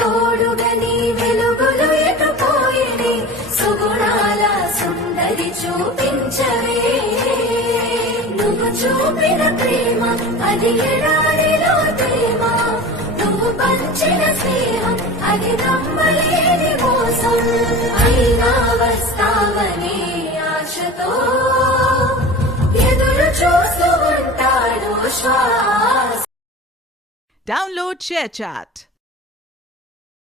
తోడుగని వెలుగులు ఎటుపోయినే సుగుణాల సుందరి చూపించవే నువ్వు చూపిన ప్రేమ అది ఎడారిలో ప్రేమ నువ్వు పంచిన స్నేహం అది నమ్మలేని మోసం అయినా వస్తావనే ఆశతో ఎదురు చూస్తూ ఉంటాడు శ్వాస. Download ShareChat.